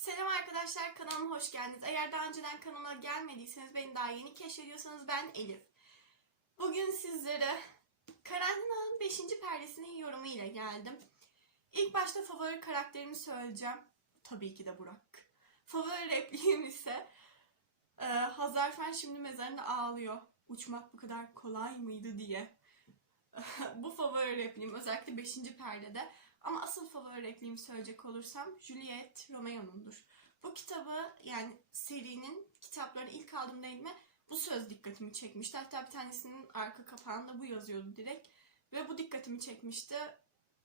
Selam arkadaşlar kanalıma hoş geldiniz. Eğer daha önceden kanalıma gelmediyseniz beni daha yeni keşfediyorsanız ben Elif. Bugün sizlere Karantina'nın 5. perdesinin yorumu ile geldim. İlk başta favori karakterimi söyleyeceğim. Tabii ki de Burak. Favori repliğim ise e, Hazarfen şimdi mezarında ağlıyor. Uçmak bu kadar kolay mıydı diye. bu favori repliğim özellikle 5. perdede. Ama asıl favori repliğimi söyleyecek olursam Juliet Romeo'nundur. Bu kitabı yani serinin kitaplarını ilk aldığımda elime bu söz dikkatimi çekmişti. Hatta bir tanesinin arka kapağında bu yazıyordu direkt. Ve bu dikkatimi çekmişti.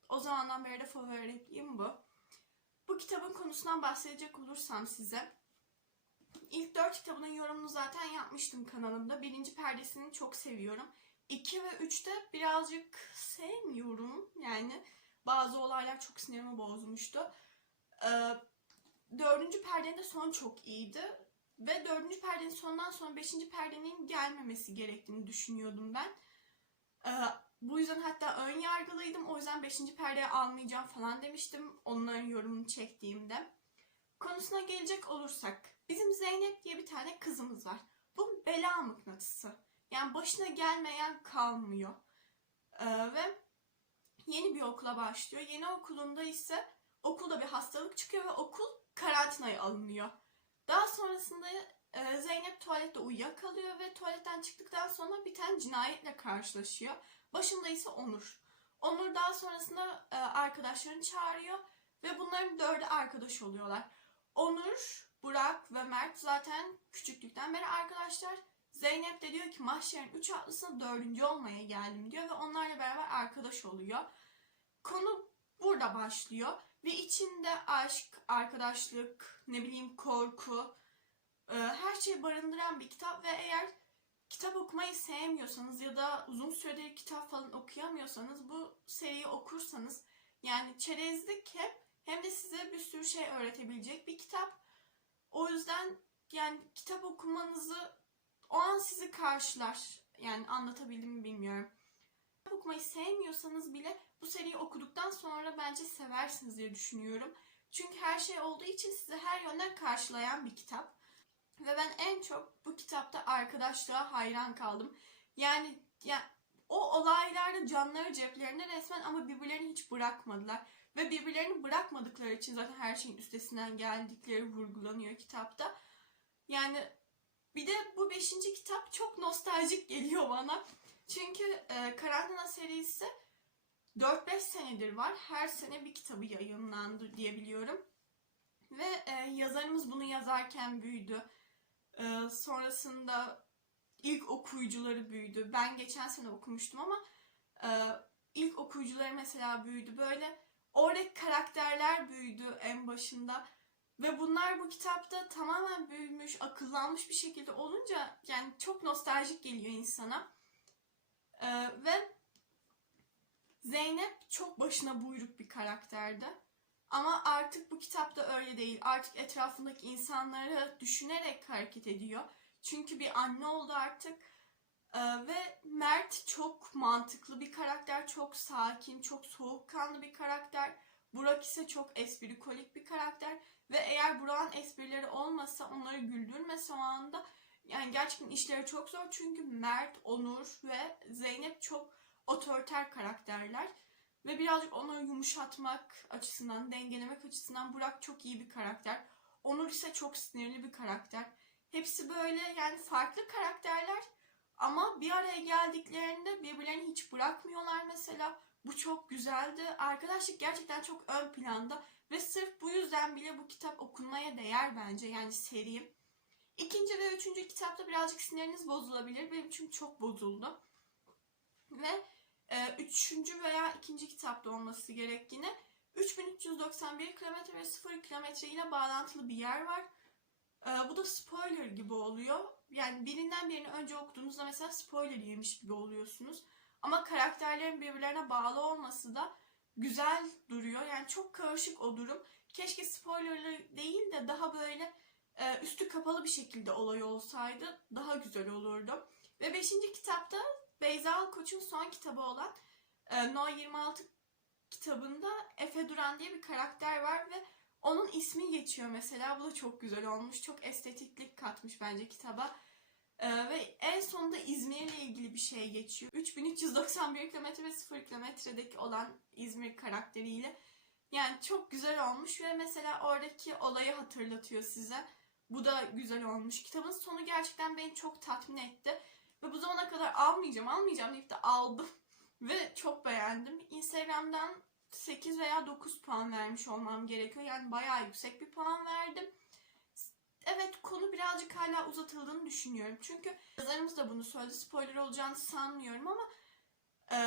O zamandan beri de favori repliğim bu. Bu kitabın konusundan bahsedecek olursam size. İlk dört kitabının yorumunu zaten yapmıştım kanalımda. Birinci perdesini çok seviyorum. 2 ve 3'te birazcık sevmiyorum. Yani bazı olaylar çok sinirimi bozmuştu. Ee, dördüncü perdenin de son çok iyiydi. Ve dördüncü perdenin sonundan sonra beşinci perdenin gelmemesi gerektiğini düşünüyordum ben. Ee, bu yüzden hatta ön yargılıydım. O yüzden beşinci perdeyi almayacağım falan demiştim. Onların yorumunu çektiğimde. Konusuna gelecek olursak. Bizim Zeynep diye bir tane kızımız var. Bu bela mıknatısı. Yani başına gelmeyen kalmıyor. Ee, ve yeni bir okula başlıyor. Yeni okulunda ise okulda bir hastalık çıkıyor ve okul karantinaya alınıyor. Daha sonrasında e, Zeynep tuvalette uyuyakalıyor ve tuvaletten çıktıktan sonra bir tane cinayetle karşılaşıyor. Başında ise Onur. Onur daha sonrasında e, arkadaşlarını çağırıyor ve bunların dördü arkadaş oluyorlar. Onur, Burak ve Mert zaten küçüklükten beri arkadaşlar. Zeynep de diyor ki mahşerin 3 atlısına dördüncü olmaya geldim diyor ve onlarla beraber arkadaş oluyor. Konu burada başlıyor ve içinde aşk, arkadaşlık, ne bileyim korku, e, her şeyi barındıran bir kitap ve eğer kitap okumayı sevmiyorsanız ya da uzun süredir kitap falan okuyamıyorsanız bu seriyi okursanız yani çerezlik hem hem de size bir sürü şey öğretebilecek bir kitap. O yüzden yani kitap okumanızı sizi karşılar. Yani anlatabildim mi bilmiyorum. Kitap okumayı sevmiyorsanız bile bu seriyi okuduktan sonra bence seversiniz diye düşünüyorum. Çünkü her şey olduğu için sizi her yönden karşılayan bir kitap. Ve ben en çok bu kitapta arkadaşlığa hayran kaldım. Yani ya o olaylarda canları ceplerinde resmen ama birbirlerini hiç bırakmadılar. Ve birbirlerini bırakmadıkları için zaten her şeyin üstesinden geldikleri vurgulanıyor kitapta. Yani bir de bu beşinci kitap çok nostaljik geliyor bana. Çünkü e, Karantina serisi 4-5 senedir var. Her sene bir kitabı yayınlandı diyebiliyorum. Ve e, yazarımız bunu yazarken büyüdü. E, sonrasında ilk okuyucuları büyüdü. Ben geçen sene okumuştum ama e, ilk okuyucuları mesela büyüdü. Böyle oradaki karakterler büyüdü en başında. Ve bunlar bu kitapta tamamen büyümüş, akıllanmış bir şekilde olunca yani çok nostaljik geliyor insana. Ee, ve Zeynep çok başına buyruk bir karakterdi. Ama artık bu kitapta öyle değil. Artık etrafındaki insanları düşünerek hareket ediyor. Çünkü bir anne oldu artık. Ee, ve Mert çok mantıklı bir karakter, çok sakin, çok soğukkanlı bir karakter. Burak ise çok esprikolik bir karakter. Ve eğer Burak'ın esprileri olmasa, onları güldürmese o anda yani gerçekten işleri çok zor. Çünkü Mert, Onur ve Zeynep çok otoriter karakterler. Ve birazcık onları yumuşatmak açısından, dengelemek açısından Burak çok iyi bir karakter. Onur ise çok sinirli bir karakter. Hepsi böyle yani farklı karakterler ama bir araya geldiklerinde birbirlerini hiç bırakmıyorlar mesela. Bu çok güzeldi. Arkadaşlık gerçekten çok ön planda ve sırf bu yüzden bile bu kitap okunmaya değer bence yani seri. İkinci ve üçüncü kitapta birazcık siniriniz bozulabilir. Benim çünkü çok bozuldu. Ve e, üçüncü veya ikinci kitapta olması gerek yine. 3391 kilometre ve 0 kilometre yine bağlantılı bir yer var. E, bu da spoiler gibi oluyor. Yani birinden birini önce okuduğunuzda mesela spoiler yemiş gibi oluyorsunuz. Ama karakterlerin birbirlerine bağlı olması da güzel duruyor. Yani çok karışık o durum. Keşke spoilerlı değil de daha böyle e, üstü kapalı bir şekilde olay olsaydı daha güzel olurdu. Ve 5. kitapta Beyza Alkoç'un son kitabı olan e, No 26 kitabında Efe Duran diye bir karakter var ve Onun ismi geçiyor mesela. Bu da çok güzel olmuş. Çok estetiklik katmış bence kitaba. Ee, ve en sonunda İzmir'le ilgili bir şey geçiyor. 3391 km ve 0 kilometredeki olan İzmir karakteriyle. Yani çok güzel olmuş ve mesela oradaki olayı hatırlatıyor size. Bu da güzel olmuş. Kitabın sonu gerçekten beni çok tatmin etti. Ve bu zamana kadar almayacağım, almayacağım deyip de aldım. Ve çok beğendim. Instagram'dan 8 veya 9 puan vermiş olmam gerekiyor. Yani bayağı yüksek bir puan verdim. Birazcık hala uzatıldığını düşünüyorum. Çünkü yazarımız da bunu söyledi. Spoiler olacağını sanmıyorum ama e,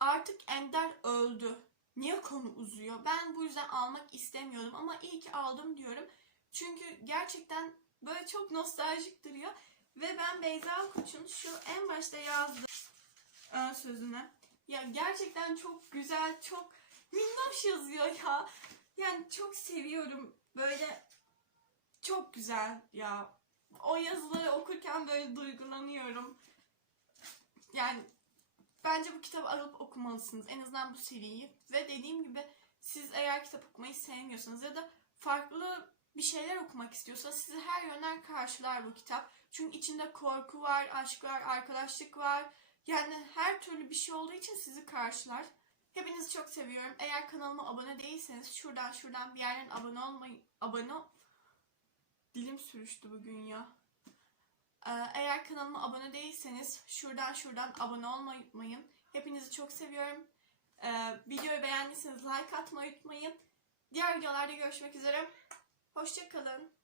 artık Ender öldü. Niye konu uzuyor? Ben bu yüzden almak istemiyordum ama iyi ki aldım diyorum. Çünkü gerçekten böyle çok nostaljik duruyor. Ve ben Beyza Koç'un şu en başta yazdığı ön sözüne ya gerçekten çok güzel, çok minnoş yazıyor ya. Yani çok seviyorum. Böyle çok güzel ya. O yazıları okurken böyle duygulanıyorum. Yani bence bu kitabı alıp okumalısınız. En azından bu seriyi. Ve dediğim gibi siz eğer kitap okumayı sevmiyorsanız ya da farklı bir şeyler okumak istiyorsanız sizi her yönden karşılar bu kitap. Çünkü içinde korku var, aşk var, arkadaşlık var. Yani her türlü bir şey olduğu için sizi karşılar. Hepinizi çok seviyorum. Eğer kanalıma abone değilseniz şuradan şuradan bir yerden abone olmayı abone dilim sürüştü bugün ya. Ee, Eğer kanalıma abone değilseniz şuradan şuradan abone olmayı unutmayın. Hepinizi çok seviyorum. Ee, videoyu beğendiyseniz like atmayı unutmayın. Diğer videolarda görüşmek üzere. Hoşçakalın.